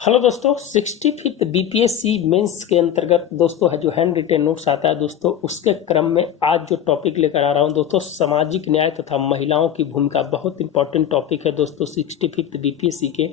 Hello दोस्तों, 65th BPSC mains के अंतर्गत दोस्तों है जो हैंड रिटेन नोट्स आता है दोस्तों, उसके क्रम में आज जो टॉपिक लेकर आ रहा हूं दोस्तों, सामाजिक न्याय तथा महिलाओं की भूमिका। बहुत इंपॉर्टेंट टॉपिक है दोस्तों 65th बीपीएससी के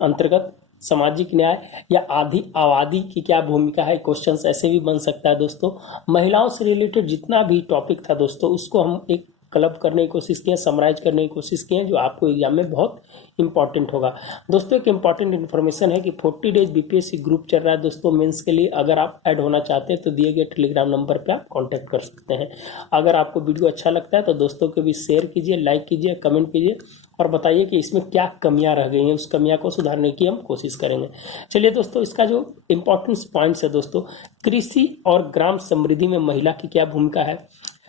अंतर्गत। सामाजिक न्याय या आधी आबादी की क्या भूमिका है, क्वेश्चंस ऐसे भी बन सकता है दोस्तों। महिलाओं से रिलेटेड जितना भी टॉपिक था दोस्तों, उसको हम एक क्लब करने की कोशिश किए, समराइज करने की कोशिश किए, जो आपको एग्जाम में बहुत इंपॉर्टेंट होगा दोस्तों। एक इंपॉर्टेंट इन्फॉर्मेशन है कि 40 डेज बीपीएससी ग्रुप चल रहा है दोस्तों मेंस के लिए। अगर आप ऐड होना चाहते हैं तो दिए गए टेलीग्राम नंबर पे आप कांटेक्ट कर सकते हैं। अगर आपको वीडियो अच्छा लगता है तो दोस्तों के भी शेयर कीजिए, लाइक कीजिए, कमेंट कीजिए और बताइए कि इसमें क्या कमियां रह गई हैं। उस कमियां को सुधारने की हम कोशिश करेंगे। चलिए दोस्तों, इसका जो इंपॉर्टेंट पॉइंट्स है दोस्तों, कृषि और ग्राम समृद्धि में महिला की क्या भूमिका है,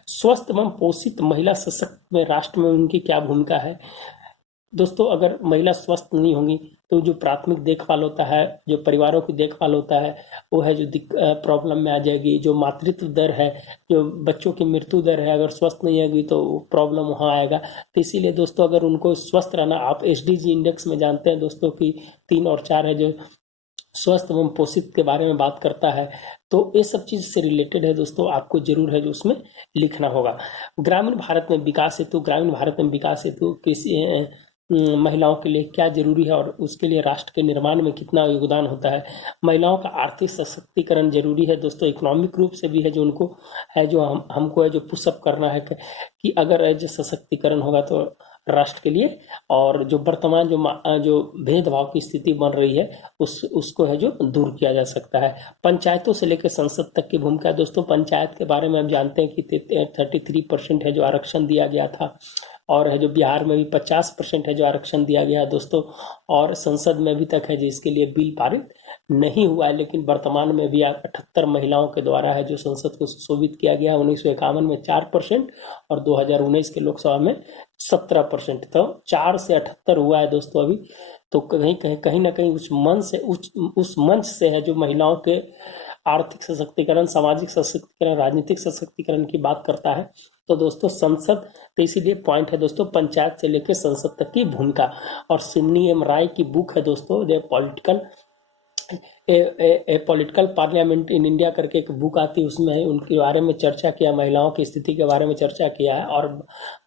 स्वस्थ एवं पोषित महिला सशक्त में राष्ट्र में उनकी क्या भूमिका है दोस्तों। अगर महिला स्वस्थ नहीं होंगी तो जो प्राथमिक देखभाल होता है, जो परिवारों की देखभाल होता है, वो है जो प्रॉब्लम में आ जाएगी। जो मातृत्व दर है, जो बच्चों की मृत्यु दर है, अगर स्वस्थ नहीं होगी तो प्रॉब्लम वहाँ आएगा। तो इसीलिए दोस्तों, अगर उनको स्वस्थ रहना, आप एसडीजी इंडेक्स में जानते हैं दोस्तों कि 3 और 4 है जो स्वस्थ एवं पोषित के बारे में बात करता है, तो ये सब चीज से रिलेटेड है दोस्तों। आपको जरूर है जो उसमें लिखना होगा। ग्रामीण भारत में विकास हेतु, ग्रामीण भारत में विकास हेतु कृषि महिलाओं के लिए क्या जरूरी है और उसके लिए राष्ट्र के निर्माण में कितना योगदान होता है। महिलाओं का आर्थिक सशक्तिकरण जरूरी है दोस्तों, इकोनॉमिक रूप से भी है जो उनको है जो हमको है जो पुशअप करना है कि अगर जो सशक्तिकरण होगा तो राष्ट्र के लिए। और जो वर्तमान जो भेदभाव की स्थिति बन रही है उसको है जो दूर किया जा सकता है। पंचायतों से लेकर संसद तक की भूमिका है दोस्तों। पंचायत के बारे में हम जानते हैं कि 33% है जो आरक्षण दिया गया था, और है जो बिहार में भी 50% है जो आरक्षण दिया गया है दोस्तों। और संसद में अभी तक है जिसके लिए बिल पारित नहीं हुआ है, लेकिन वर्तमान में भी 78 महिलाओं के द्वारा है जो संसद को सुशोभित किया गया। 1951 में 4% और 2019 के लोकसभा में 17%। तो 4 से 78 हुआ है दोस्तों अभी। तो कहीं ना कहीं उस मंच से है जो महिलाओं के आर्थिक सशक्तिकरण, सामाजिक सशक्तिकरण, राजनीतिक सशक्तिकरण की बात करता है। तो दोस्तों संसद, तो इसीलिए पॉइंट है दोस्तों पंचायत से लेकर संसद तक की भूमिका। और सिमनी एम राय की बुक है दोस्तों, पॉलिटिकल पार्लियामेंट इन इंडिया करके एक बुक आती है, उसमें उनके बारे में चर्चा किया, महिलाओं की स्थिति के बारे में चर्चा किया है। और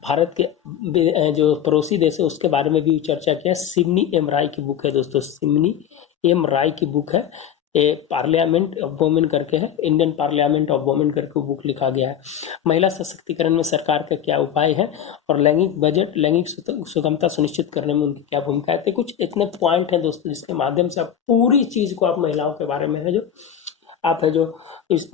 भारत के जो पड़ोसी देश है उसके बारे में भी चर्चा किया है। सिमनी एम राय की बुक है दोस्तों, सिमनी एम राय की बुक है। पार्लियामेंट ऑफ वोमेन करके है, इंडियन पार्लियामेंट ऑफ वोमेन करके बुक लिखा गया है। महिला सशक्तिकरण में सरकार का क्या उपाय है और लैंगिक बजट, लैंगिक सुगमता सुनिश्चित करने में उनकी क्या भूमिका है। तो कुछ इतने पॉइंट हैं दोस्तों जिसके माध्यम से आप पूरी चीज को, आप महिलाओं के बारे में है जो आप है जो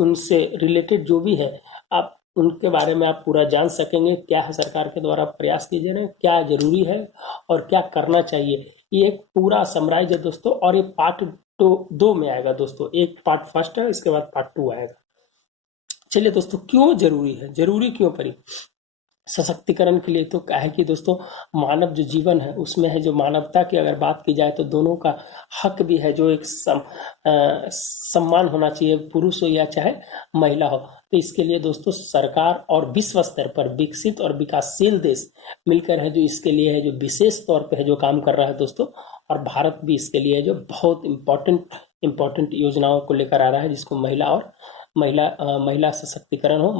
उनसे रिलेटेड जो भी है, आप उनके बारे में आप पूरा जान सकेंगे। क्या है सरकार के द्वारा प्रयास किए जा रहे हैं, क्या जरूरी है और क्या करना चाहिए। ये एक पूरा समराइज है दोस्तों, और ये पार्ट तो 2 में आएगा दोस्तों। एक पार्ट फर्स्ट है, इसके बाद पार्ट 2 आएगा। चलिए दोस्तों, क्यों जरूरी है, जरूरी क्यों पड़ी सशक्तिकरण के लिए। तो क्या है कि दोस्तों, मानव जो जीवन है उसमें है जो मानवता की अगर बात की जाए तो दोनों का हक भी है जो एक सम्मान होना चाहिए, पुरुष हो या चाहे महिला हो। तो इसके लिए दोस्तों सरकार और विश्व स्तर पर विकसित और विकासशील देश मिलकर है जो इसके लिए है जो विशेष तौर पे है जो काम कर रहा है दोस्तों। और भारत भी इसके लिए जो बहुत इम्पोर्टेंट योजनाओं को लेकर आ रहा है, जिसको महिला सशक्तिकरण हो,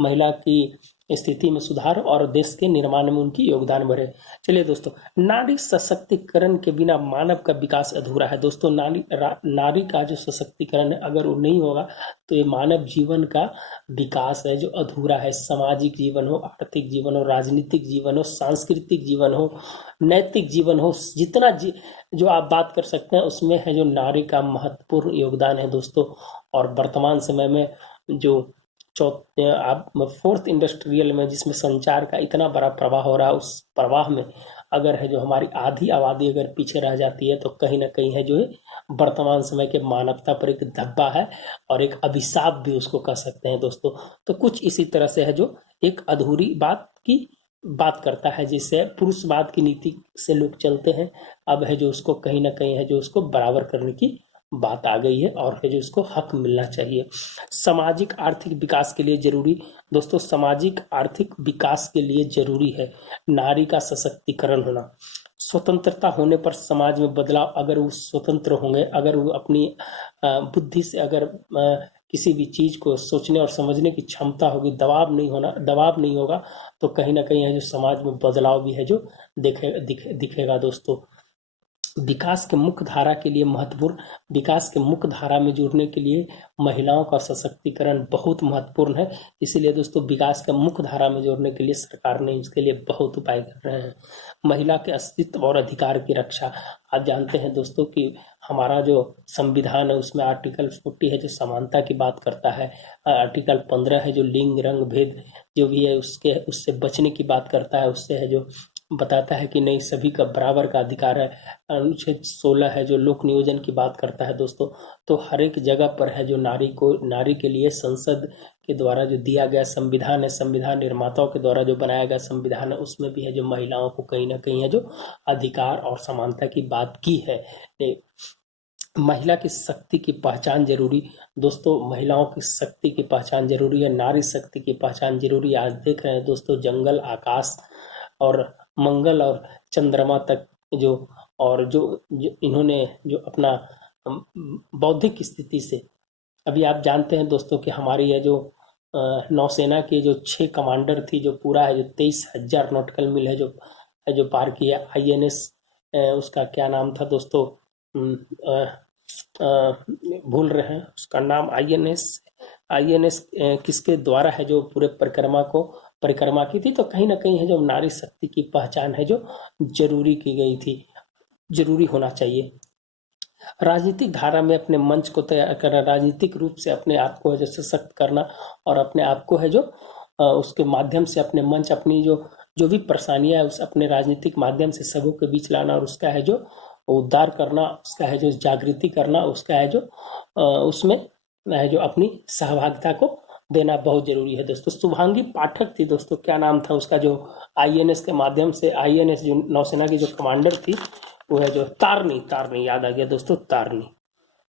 महिला की स्थिति में सुधार और देश के निर्माण में उनकी योगदान बढ़े। चलिए दोस्तों, नारी सशक्तिकरण के बिना मानव का विकास अधूरा है दोस्तों। नारी का जो सशक्तिकरण है अगर वो नहीं होगा तो ये मानव जीवन का विकास है जो अधूरा है। सामाजिक जीवन हो, आर्थिक जीवन हो, राजनीतिक जीवन हो, सांस्कृतिक जीवन हो, नैतिक जीवन हो, जो आप बात कर सकते हैं उसमें है जो नारी का महत्वपूर्ण योगदान है दोस्तों। और वर्तमान समय में जो आप 4th इंडस्ट्रियल में जिसमें संचार का इतना बड़ा प्रवाह हो रहा है, उस प्रवाह में अगर है जो हमारी आधी आबादी अगर पीछे रह जाती है तो कहीं ना कहीं है जो है वर्तमान समय के मानवता पर एक धब्बा है और एक अभिशाप भी उसको कह सकते हैं दोस्तों। तो कुछ इसी तरह से है जो एक अधूरी बात की बात करता है, जिससे पुरुषवाद की नीति से लोग चलते हैं। अब है जो उसको कहीं ना कहीं है जो उसको बराबर करने की बात आ गई है और है जो उसको हक मिलना चाहिए। सामाजिक आर्थिक विकास के लिए जरूरी दोस्तों, सामाजिक आर्थिक विकास के लिए जरूरी है नारी का सशक्तिकरण होना। स्वतंत्रता होने पर समाज में बदलाव, अगर वो स्वतंत्र होंगे, अगर वो अपनी बुद्धि से अगर किसी भी चीज को सोचने और समझने की क्षमता होगी, दबाव नहीं होगा, तो कहीं ना कहीं है जो समाज में बदलाव भी है जो दिखेगा दोस्तों। विकास के मुख्य धारा के लिए महत्वपूर्ण विकास के मुख्य धारा में जुड़ने के लिए महिलाओं का सशक्तिकरण बहुत महत्वपूर्ण है। इसीलिए दोस्तों विकास के मुख्य धारा में जोड़ने के लिए सरकार ने इसके लिए बहुत उपाय कर रहे हैं। महिला के अस्तित्व और अधिकार की रक्षा, आप जानते हैं दोस्तों कि हमारा जो संविधान है उसमें आर्टिकल 40 है जो समानता की बात करता है, आर्टिकल 15 है जो लिंग रंग भेद जो भी है उससे बचने की बात करता है, उससे है जो बताता है कि नहीं सभी का बराबर का अधिकार है। अनुच्छेद 16 है जो लोक नियोजन की बात करता है दोस्तों। तो हर एक जगह पर है जो नारी के लिए संसद के द्वारा जो दिया गया संविधान है, संविधान निर्माताओं के द्वारा जो बनाया गया संविधान है, उसमें भी है जो महिलाओं को कहीं ना कहीं है जो अधिकार और समानता की बात की है। महिला की शक्ति की पहचान जरूरी, दोस्तों महिलाओं की शक्ति की पहचान जरूरी है, नारी शक्ति की पहचान जरूरी है। आज देख रहे हैं दोस्तों जंगल, आकाश और मंगल और चंद्रमा तक जो और जो इन्होंने जो अपना बौद्धिक स्थिति से, अभी आप जानते हैं दोस्तों कि हमारी है जो नौसेना की जो 6 कमांडर थी, जो पूरा है जो 23,000 नॉटिकल मील है जो पार किया। INS उसका क्या नाम था दोस्तों, भूल रहे हैं उसका नाम। INS किसके द्वारा है जो पूरे परिक्रमा की थी। तो कहीं ना कहीं है जो नारी शक्ति की पहचान है जो जरूरी की गई थी, जरूरी होना चाहिए। राजनीतिक धारा में अपने मंच को तैयार करना, राजनीतिक रूप से अपने आप को है जो सशक्त करना और अपने आप को है जो उसके माध्यम से अपने मंच, अपनी जो भी परेशानियां है उस अपने राजनीतिक माध्यम से सबों के बीच लाना और उसका है जो उद्धार करना, उसका है जो जागृति करना, उसका है जो उसमें है जो अपनी सहभागिता को देना बहुत जरूरी है दोस्तों। शुभांगी पाठक थी दोस्तों, क्या नाम था उसका, जो INS के माध्यम से, INS जो नौसेना की जो कमांडर थी वो है जो तारनी याद आ गया दोस्तों,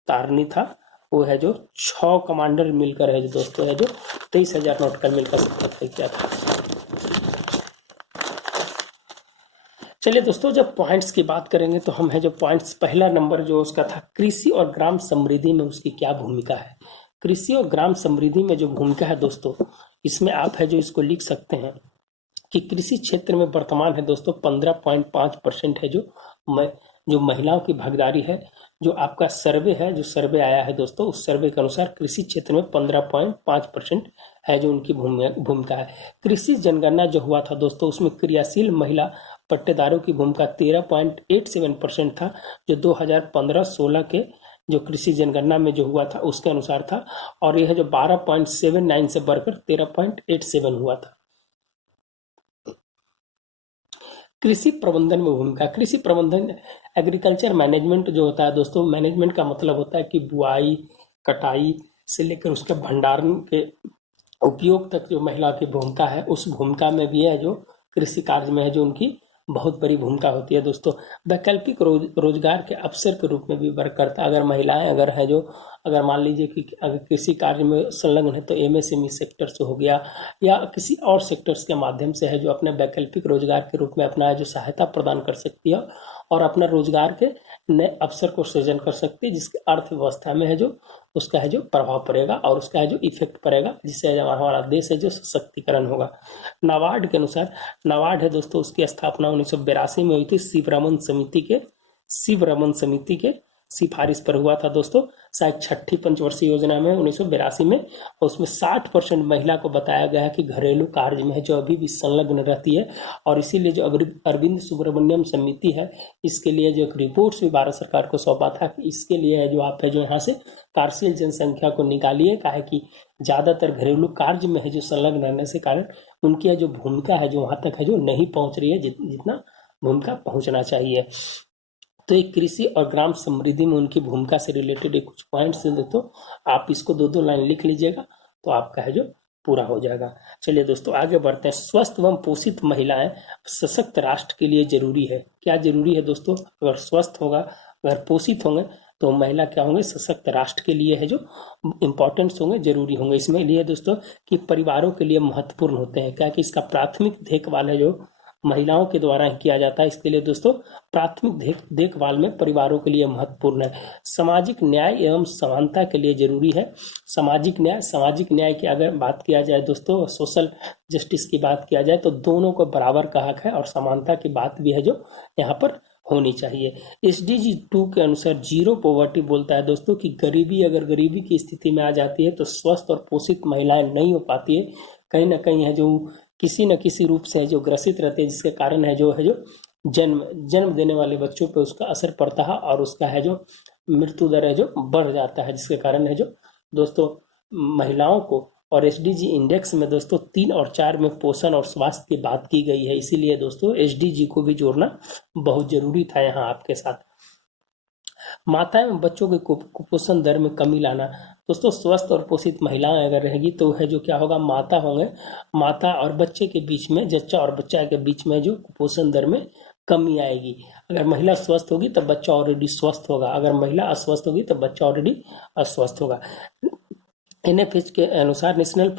तारनी था। वो है जो 6 कमांडर मिलकर है जो दोस्तों है जो 23,000 नॉटिकल मील का सफर तय किया था। चलिए दोस्तों जब पॉइंट्स की बात करेंगे तो हम है जो पॉइंट्स, पहला नंबर जो उसका था कृषि और ग्राम समृद्धि में उसकी क्या भूमिका है। कृषि और ग्राम समृद्धि में जो भूमिका है दोस्तों, इसमें आप है जो इसको लिख सकते हैं कि कृषि क्षेत्र में वर्तमान है दोस्तों 15.5% है जो महिलाओं की भागीदारी है। जो आपका सर्वे है, जो सर्वे आया है दोस्तों, उस सर्वे के अनुसार कृषि क्षेत्र में 15.5% है जो उनकी भूमिका है। कृषि जनगणना जो हुआ था दोस्तों, उसमें क्रियाशील महिला पट्टेदारों की भूमिका 13.87% था, जो 2015-16 के जो कृषि जनगणना में जो हुआ था उसके अनुसार था। और यह जो 12.79 से बढ़कर 13.87 हुआ था। कृषि प्रबंधन में भूमिका, कृषि प्रबंधन एग्रीकल्चर मैनेजमेंट जो होता है दोस्तों, मैनेजमेंट का मतलब होता है कि बुआई, कटाई से लेकर उसके भंडारण के उपयोग तक जो महिला की भूमिका है, उस भूमिका में भी है जो कृषि कार्य में है जो उनकी बहुत बड़ी भूमिका होती है दोस्तों। वैकल्पिक रोजगार के अवसर के रूप में भी वर्क करता है। अगर महिलाएं अगर मान लीजिए कि अगर कृषि कार्य में संलग्न है तो MSME सेक्टर से हो गया या किसी और सेक्टर्स के माध्यम से है जो अपने वैकल्पिक रोजगार के रूप में अपना जो सहायता प्रदान कर सकती है और अपना रोजगार के नए अवसर को सृजन कर सकती है, जिसके अर्थव्यवस्था में है जो उसका है जो प्रभाव पड़ेगा और उसका है जो इफेक्ट पड़ेगा, जिससे हमारा देश है जो सशक्तिकरण होगा। नाबार्ड के अनुसार, नाबार्ड है दोस्तों, उसकी स्थापना 1982 में हुई थी शिव रमन समिति के सिफारिश पर हुआ था दोस्तों, शायद 6ठी पंचवर्षीय योजना में 1982 में। और उसमें 60% महिला को बताया गया है कि घरेलू कार्य में है जो अभी भी संलग्न रहती है। और इसीलिए जो अरविंद सुब्रमण्यम समिति है, इसके लिए जो एक रिपोर्ट भी भारत सरकार को सौंपा था कि इसके लिए है जो आप है जो यहाँ से कार्यशील जनसंख्या को निकालिए, काहे कि ज्यादातर घरेलू कार्य में है जो संलग्न रहने से कारण उनकी जो भूमिका है जो वहां तक है जो नहीं पहुंच रही है जितना भूमिका पहुंचना चाहिए। तो एक कृषि और ग्राम समृद्धि में उनकी भूमिका से रिलेटेड कुछ पॉइंट्स हैं दोस्तों, आप इसको 2-2 लाइन लिख लीजिएगा तो आपका है जो पूरा हो जाएगा। चलिए दोस्तों आगे बढ़ते हैं। स्वस्थ एवं पोषित महिलाएं सशक्त राष्ट्र के लिए जरूरी है। क्या जरूरी है दोस्तों? अगर स्वस्थ होगा, अगर पोषित होंगे तो महिला क्या होंगे? सशक्त राष्ट्र के लिए है जो इम्पोर्टेंट्स होंगे, जरूरी होंगे। इसमें लिए दोस्तों कि परिवारों के लिए महत्वपूर्ण होते हैं। क्या कि इसका प्राथमिक देखभाल है जो महिलाओं के द्वारा ही किया जाता है। इसके लिए दोस्तों प्राथमिक देखभाल में परिवारों के लिए महत्वपूर्ण है। सामाजिक न्याय एवं समानता के लिए जरूरी है। सामाजिक न्याय की अगर बात किया जाए दोस्तों, सोशल जस्टिस की बात किया जाए तो दोनों को बराबर का हक है और समानता की बात भी है जो यहाँ पर होनी चाहिए। SDG 2 के अनुसार जीरो पॉवर्टी बोलता है दोस्तों कि अगर गरीबी की स्थिति में आ जाती है तो स्वस्थ और पोषित महिलाएं नहीं हो पाती है, कहीं ना कहीं है जो किसी न किसी रूप से है जो ग्रसित रहते हैं, जिसके कारण है जो जन्म देने वाले बच्चों पे उसका असर पड़ता है और उसका है जो मृत्यु दर है जो बढ़ जाता है, जिसके कारण है जो दोस्तों महिलाओं को और SDG इंडेक्स में दोस्तों 3 और 4 में पोषण और स्वास्थ्य की बात की गई है। इसीलिए दोस्तों SDG को भी जोड़ना बहुत जरूरी था यहाँ आपके साथ। माताएं एवं बच्चों के कुपोषण दर में कमी लाना। दोस्तों स्वस्थ और पोषित महिलाएं अगर रहेगी तो है जो क्या होगा, माता और बच्चे के बीच में, जच्चा और बच्चा के बीच में जो कुपोषण दर में कमी आएगी। अगर महिला स्वस्थ होगी तब बच्चा ऑलरेडी स्वस्थ होगा, अगर महिला अस्वस्थ होगी तब बच्चा ऑलरेडी अस्वस्थ होगा। NFH के अनुसार नेशनल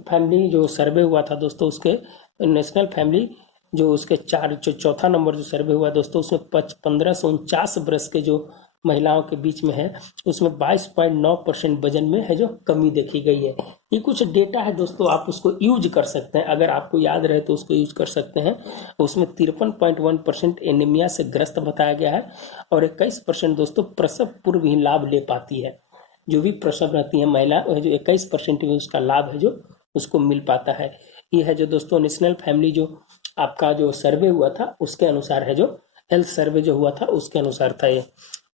फैमिली जो सर्वे हुआ था दोस्तों, उसके नेशनल फैमिली जो उसके चौथा नंबर जो सर्वे हुआ दोस्तों, उसमें 15 से 49 वर्ष के जो महिलाओं के बीच में है, उसमें 22.9% वजन में है जो कमी देखी गई है। ये कुछ डेटा है दोस्तों, आप उसको यूज कर सकते हैं, अगर आपको याद रहे तो उसको यूज कर सकते हैं। उसमें 53.1% एनीमिया से ग्रस्त बताया गया है और 21% दोस्तों प्रसव पूर्व ही लाभ ले पाती है। जो भी प्रसव रहती है महिला, वह जो 21% में उसका लाभ है जो उसको मिल पाता है। ये है जो दोस्तों नेशनल फैमिली जो आपका जो सर्वे हुआ था उसके अनुसार है, जो हेल्थ सर्वे जो हुआ था उसके अनुसार था ये।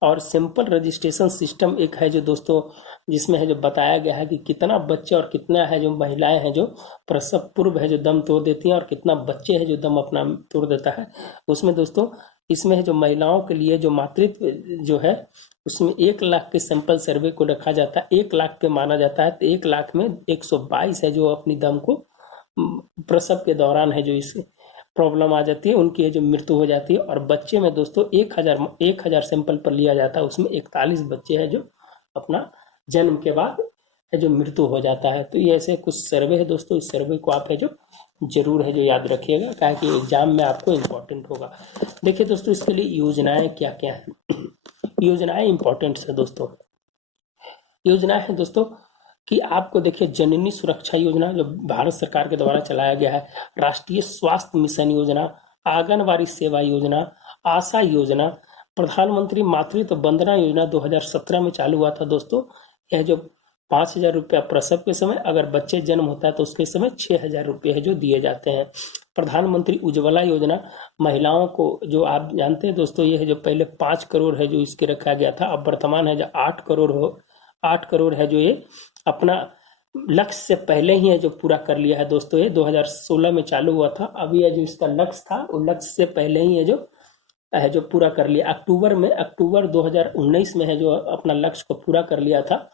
और सिंपल रजिस्ट्रेशन सिस्टम एक है जो दोस्तों, जिसमें है जो बताया गया है कि कितना बच्चे और कितना है जो महिलाएं हैं जो प्रसव पूर्व है जो दम तोड़ देती हैं और कितना बच्चे हैं जो दम अपना तोड़ देता है। उसमें दोस्तों इसमें है जो महिलाओं के लिए जो मातृत्व जो है उसमें 1 लाख के सैंपल सर्वे को रखा जाता है, 1 लाख पे माना जाता है, तो 1 लाख में 122 है जो अपनी दम को प्रसव के दौरान है जो इस प्रॉब्लम आ जाती है, उनकी जो मृत्यु हो जाती है। और बच्चे में दोस्तों 1000 सैंपल पर लिया जाता है, उसमें 41 बच्चे हैं जो अपना जन्म के बाद है जो मृत्यु हो जाता है। तो ये ऐसे कुछ सर्वे है दोस्तों, इस सर्वे को आप है जो जरूर है जो याद रखिएगा, क्या कि एग्जाम में आपको इम्पोर्टेंट होगा। देखिए दोस्तों इसके लिए योजनाएं क्या क्या है। योजनाएं इंपॉर्टेंट है दोस्तों। योजना है दोस्तों कि आपको देखिए जननी सुरक्षा योजना जो भारत सरकार के द्वारा चलाया गया है, राष्ट्रीय स्वास्थ्य मिशन योजना, आंगनबाड़ी सेवा योजना, आशा योजना, प्रधानमंत्री मातृत्व वंदना योजना 2017 में चालू हुआ था दोस्तों। यह जो 5,000 रुपया प्रसव के समय, अगर बच्चे जन्म होता है तो उसके समय 6,000 रुपये है जो दिए जाते हैं। प्रधानमंत्री उज्ज्वला योजना महिलाओं को, जो आप जानते हैं दोस्तों, ये है जो पहले 5 करोड़ है जो इसके रखा गया था, अब वर्तमान है जो 8 करोड़ है जो ये अपना लक्ष्य से पहले ही है जो पूरा कर लिया है दोस्तों। ये 2016 में चालू हुआ था, अभी ये जो इसका लक्ष्य था वो लक्ष्य से पहले ही है जो पूरा कर लिया। अक्टूबर 2019 में है जो अपना लक्ष्य को पूरा कर लिया था,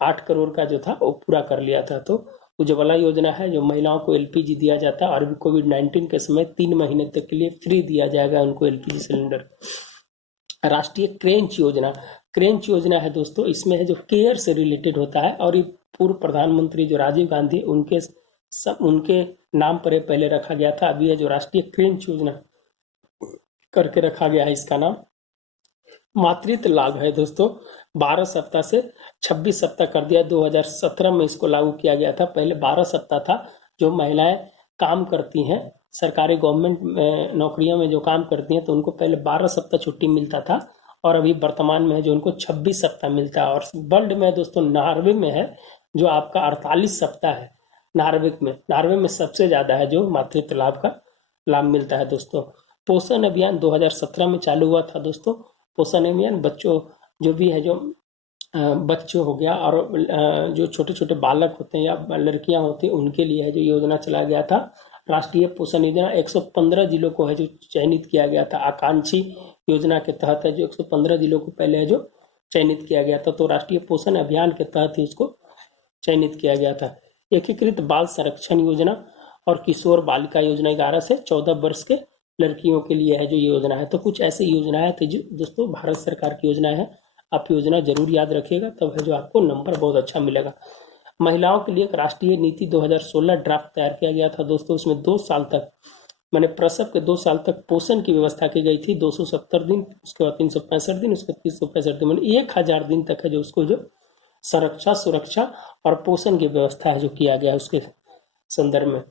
8 करोड़ का जो था वो पूरा कर लिया था। तो उज्ज्वला योजना है जो महिलाओं को LPG दिया जाता है और अभी कोविड-19 के समय 3 महीने तक के लिए फ्री दिया जाएगा उनको LPG सिलेंडर। राष्ट्रीय क्रेंच योजना है दोस्तों, इसमें है जो केयर से रिलेटेड होता है और ये पूर्व प्रधानमंत्री जो राजीव गांधी उनके नाम पर पहले रखा गया था, अभी है जो राष्ट्रीय क्रेंच योजना करके रखा गया है इसका नाम। मातृत्व लाभ है दोस्तों, 12 सप्ताह से 26 सप्ताह कर दिया, 2017 में इसको लागू किया गया था। पहले 12 सप्ताह था, जो महिलाएं काम करती हैं सरकारी गवर्नमेंट नौकरियों में जो काम करती हैं तो उनको पहले 12 सप्ताह छुट्टी मिलता था और अभी वर्तमान में है जो उनको 26 सप्ताह मिलता है। और वर्ल्ड में दोस्तों नॉर्वे में है जो आपका 48 सप्ताह है। नॉर्वे में सबसे ज्यादा है जो मातृत्व लाभ का लाभ मिलता है दोस्तों। पोषण अभियान 2017 में चालू हुआ था दोस्तों। पोषण अभियान बच्चों जो भी है जो बच्चों हो गया और जो छोटे छोटे बालक होते हैं या लड़कियां होती हैं उनके लिए है जो योजना चलाया गया था। राष्ट्रीय पोषण योजना 115 जिलों को है जो चयनित किया गया था। आकांक्षी योजना के तहत है जो 115 जिलों को पहले है जो चयनित किया गया था, तो राष्ट्रीय पोषण अभियान के तहत ही उसको चयनित किया गया था। एकीकृत बाल संरक्षण योजना और किशोर बालिका योजना 11 से 14 वर्ष के लड़कियों के लिए है जो योजना है। तो कुछ ऐसी योजनाएं थी जो दोस्तों भारत सरकार की योजना है, आप योजना जरूर याद रखिएगा, तब है जो आपको नंबर बहुत अच्छा मिलेगा। महिलाओं के लिए एक राष्ट्रीय नीति 2016 ड्राफ्ट तैयार किया गया था दोस्तों। उसमें 2 साल तक मैंने प्रसव के 2 साल तक पोषण की व्यवस्था की गई थी, 270 दिन, उसके बाद 365 दिन, उसके 365 दिन, मैंने 1000 दिन तक है जो उसको जो संरक्षा, सुरक्षा और पोषण की व्यवस्था है जो किया गया है उसके संदर्भ में।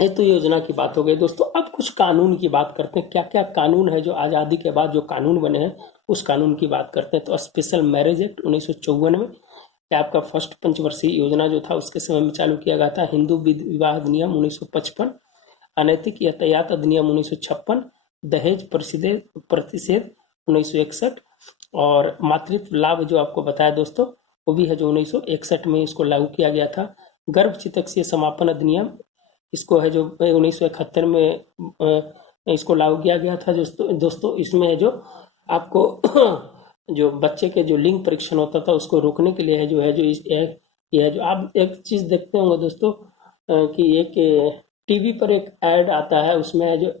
ये तो योजना की बात हो गई दोस्तों। अब कुछ कानून की बात करते हैं, क्या क्या कानून है जो आज़ादी के बाद जो कानून बने हैं उस कानून की बात करते हैं। तो स्पेशल मैरिज एक्ट 1954 में, क्या आपका फर्स्ट पंचवर्षीय योजना जो था उसके समय में चालू किया गया था। हिंदू विवाह अधिनियम 1955, अनैतिक यातायात अधिनियम 1956, दहेज प्रतिषेध 1961 और मातृत्व लाभ जो आपको बताया दोस्तों वो भी है जो 1961 में इसको लागू किया गया था। गर्भ चिकित्सीय समापन अधिनियम, इसको है जो 1971 में इसको लागू किया गया था दोस्तों। इसमें है जो आपको जो बच्चे के जो लिंग परीक्षण होता था उसको रोकने के लिए है जो ये है जो आप एक चीज देखते होंगे दोस्तों कि एक टीवी पर एक ऐड आता है, उसमें है जो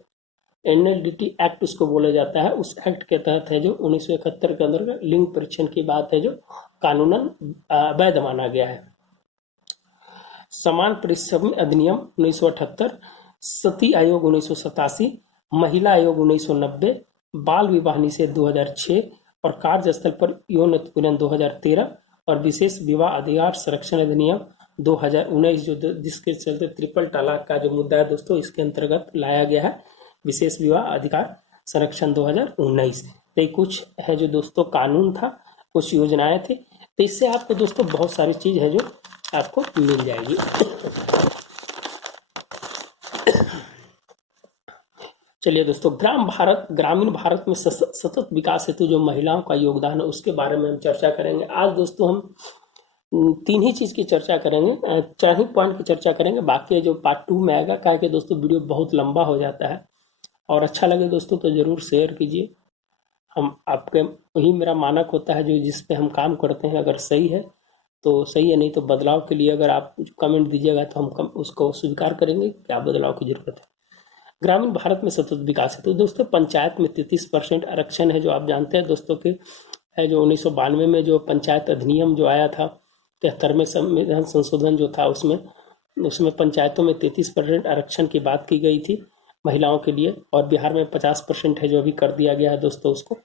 एनएलडीटी एक्ट उसको बोला जाता है। उस एक्ट के तहत है जो 1971 के अंदर लिंग परीक्षण की बात है जो कानूनन अवैध माना गया है। समान परिश्रम अधिनियम 1978, सती आयोग 1987, महिला आयोग 1990, बाल विवाह निषेध 2006 और कार्यस्थल पर यौन उत्पीड़न 2013 और विशेष विवाह अधिकार संरक्षण अधिनियम 2019 जो जिसके चलते ट्रिपल तलाक का जो मुद्दा है दोस्तों इसके अंतर्गत लाया गया है विशेष विवाह अधिकार संरक्षण 2019। तो कुछ है जो दोस्तों कानून था, कुछ योजनाएं थी। तो इससे आपको दोस्तों बहुत सारी चीज है जो आपको मिल जाएगी। चलिए दोस्तों, ग्रामीण भारत में सतत विकास हेतु जो महिलाओं का योगदान है उसके बारे में हम चर्चा करेंगे। आज दोस्तों हम 3 ही चीज की चर्चा करेंगे, 4 ही पॉइंट की चर्चा करेंगे, बाकी जो पार्ट 2 में आएगा। क्या कि दोस्तों वीडियो बहुत लंबा हो जाता है और अच्छा लगे दोस्तों तो जरूर शेयर कीजिए। हम आपके वही मेरा मानक होता है जो जिस पे हम काम करते हैं, अगर सही है तो सही है, नहीं तो बदलाव के लिए अगर आप कमेंट दीजिएगा तो हम उसको स्वीकार करेंगे क्या बदलाव की जरूरत है। ग्रामीण भारत में सतत विकास है तो दोस्तों पंचायत में 33% आरक्षण है जो आप जानते हैं दोस्तों कि है जो 1992 में जो पंचायत अधिनियम जो आया था, 73वें संविधान संशोधन जो था उसमें पंचायतों में 33% आरक्षण की बात की गई थी महिलाओं के लिए, और बिहार में 50% है जो अभी कर दिया गया है दोस्तों उसको।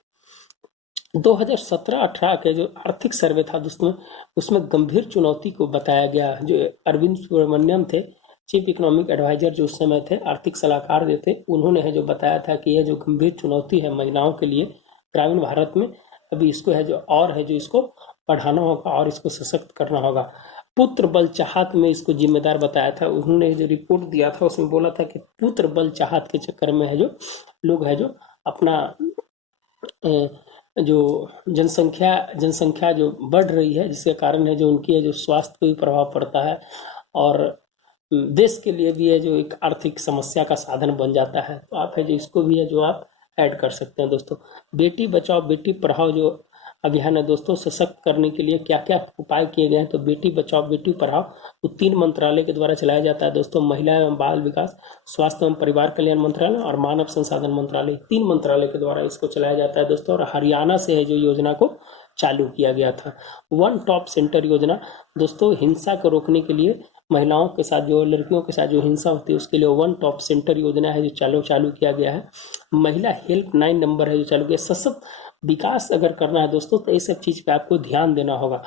2017-18 के जो आर्थिक सर्वे था दोस्तों उसमें गंभीर चुनौती को बताया गया। जो अरविंद सुब्रमण्यम थे चीफ इकोनॉमिक एडवाइजर जो उस समय थे, आर्थिक सलाहकार जो थे, उन्होंने है जो बताया था कि यह जो गंभीर चुनौती है महिलाओं के लिए ग्रामीण भारत में, अभी इसको है जो और है जो इसको बढ़ाना होगा और इसको सशक्त करना होगा। पुत्र बल चाहत में इसको जिम्मेदार बताया था। उन्होंने जो रिपोर्ट दिया था उसमें बोला था कि पुत्र बल चाहत के चक्कर में है जो लोग है जो अपना जो जनसंख्या जो बढ़ रही है जिसके कारण है जो उनकी है जो स्वास्थ्य पे भी प्रभाव पड़ता है और देश के लिए भी है जो एक आर्थिक समस्या का साधन बन जाता है। तो आप है जो इसको भी है जो आप ऐड कर सकते हैं दोस्तों। बेटी बचाओ बेटी पढ़ाओ जो अभियान है दोस्तों, सशक्त करने के लिए क्या क्या उपाय किए गए हैं। तो बेटी बचाओ बेटी पढ़ाओ वो 3 मंत्रालय के द्वारा चलाया जाता है दोस्तों, महिला एवं बाल विकास, स्वास्थ्य एवं परिवार कल्याण मंत्रालय और मानव संसाधन मंत्रालय, 3 मंत्रालय के द्वारा इसको चलाया जाता है दोस्तों। और हरियाणा से है जो योजना को चालू किया गया था। वन टॉप सेंटर योजना दोस्तों, हिंसा को रोकने के लिए महिलाओं के साथ जो लड़कियों के साथ जो हिंसा होती है उसके लिए वन टॉप सेंटर योजना है जो चालू किया गया है। महिला हेल्पलाइन नंबर है जो चालू किया। सशक्त विकास अगर करना है दोस्तों तो ये सब चीज पे आपको ध्यान देना होगा।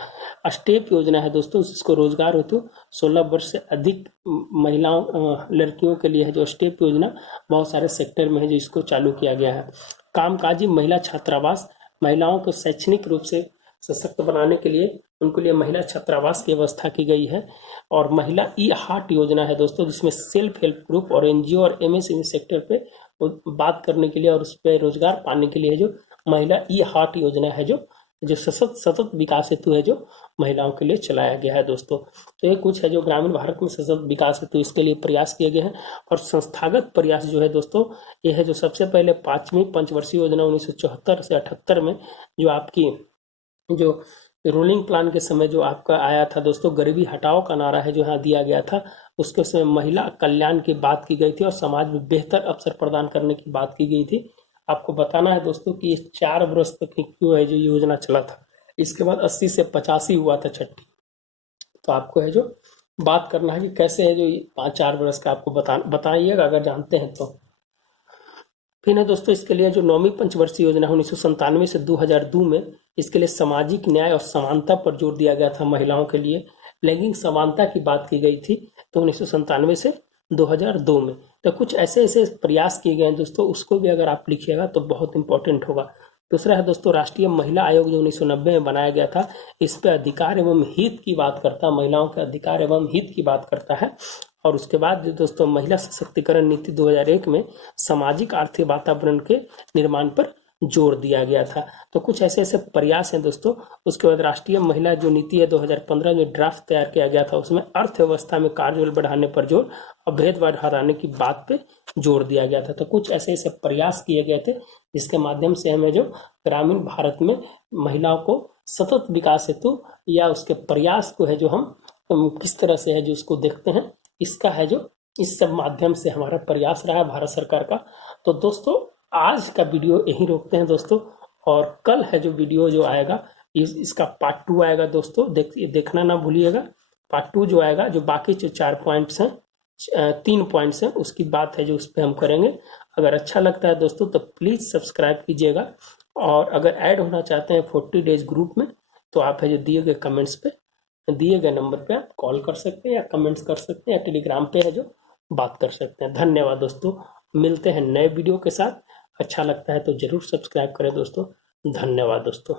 स्टेप योजना है दोस्तों, जिसको रोजगार हेतु 16 वर्ष से अधिक महिलाओं लड़कियों के लिए है जो स्टेप योजना बहुत सारे सेक्टर में है जो इसको चालू किया गया है। कामकाजी महिला छात्रावास, महिलाओं को शैक्षणिक रूप से सशक्त बनाने के लिए उनके लिए महिला छात्रावास की व्यवस्था की गई है। और महिला ई हार्ट योजना है दोस्तों, जिसमें सेल्फ हेल्प ग्रुप और एनजीओ और एमएसएमई सेक्टर पे बात करने के लिए और उस पर रोजगार पाने के लिए जो महिला ई हार्ट योजना है जो सतत विकास हेतु है जो महिलाओं के लिए चलाया गया है दोस्तों। तो ये कुछ है जो ग्रामीण भारत में सतत विकास हेतु इसके लिए प्रयास किए गए हैं। और संस्थागत प्रयास जो है दोस्तों, ये है जो सबसे पहले 5वीं पंचवर्षीय योजना 1974 से 78 में जो आपकी जो रूलिंग प्लान के समय जो आपका आया था दोस्तों, गरीबी हटाओ का नारा है जो यहाँ दिया गया था, उसके समय महिला कल्याण की बात की गई थी और समाज में बेहतर अवसर प्रदान करने की बात की गई थी। आपको बताना है दोस्तों कि 4 वर्ष तक क्यों है जो योजना चला था। इसके बाद 80 से 85 हुआ था छठी। तो आपको है जो बात करना है कि कैसे है जो ये 5-4 वर्ष का, आपको बताइएगा अगर जानते हैं तो। फिर है दोस्तों, इसके लिए जो 9वीं पंचवर्षीय योजना 1997 से 2002 में, इसके लिए सामाजिक न्याय और समानता पर जोर दिया गया था महिलाओं के लिए। लैंगिक समानता की बात की गई थी तो 1997 से 2002 में। तो कुछ ऐसे ऐसे प्रयास किए गए हैं दोस्तों, उसको भी अगर आप लिखिएगा तो बहुत इंपॉर्टेंट होगा। दूसरा है दोस्तों, राष्ट्रीय महिला आयोग जो 1990 में बनाया गया था, इस पे अधिकार एवं हित की बात करता है, महिलाओं के अधिकार एवं हित की बात करता है। और उसके बाद जो दोस्तों, महिला सशक्तिकरण नीति 2001 में सामाजिक आर्थिक वातावरण के निर्माण पर जोर दिया गया था। तो कुछ ऐसे ऐसे प्रयास हैं दोस्तों। उसके बाद राष्ट्रीय महिला जो नीति है 2015 जो ड्राफ्ट तैयार किया गया था, उसमें अर्थव्यवस्था में कार्यबल बढ़ाने पर जोर और भेदभाव हटाने की बात पे जोर दिया गया था। तो कुछ ऐसे ऐसे प्रयास किए गए थे जिसके माध्यम से हमें जो ग्रामीण भारत में महिलाओं को सतत विकास हेतु या उसके प्रयास को है जो हम किस तरह से है जो उसको देखते हैं, इसका है जो इस सब माध्यम से हमारा प्रयास रहा है भारत सरकार का। तो दोस्तों, आज का वीडियो यहीं रोकते हैं दोस्तों, और कल है जो वीडियो जो आएगा इसका पार्ट 2 आएगा दोस्तों, देखना ना भूलिएगा। पार्ट 2 जो आएगा, जो बाकी जो 4 पॉइंट्स हैं, 3 पॉइंट्स हैं, उसकी बात है जो उस पर हम करेंगे। अगर अच्छा लगता है दोस्तों तो प्लीज़ सब्सक्राइब कीजिएगा, और अगर ऐड होना चाहते हैं 40 डेज ग्रुप में तो आप है जो दिए गए कमेंट्स पे, दिए गए नंबर पे आप कॉल कर सकते हैं या कमेंट्स कर सकते हैं या टेलीग्राम पे है जो बात कर सकते हैं। धन्यवाद दोस्तों, मिलते हैं नए वीडियो के साथ। अच्छा लगता है तो जरूर सब्सक्राइब करें दोस्तों। धन्यवाद दोस्तों।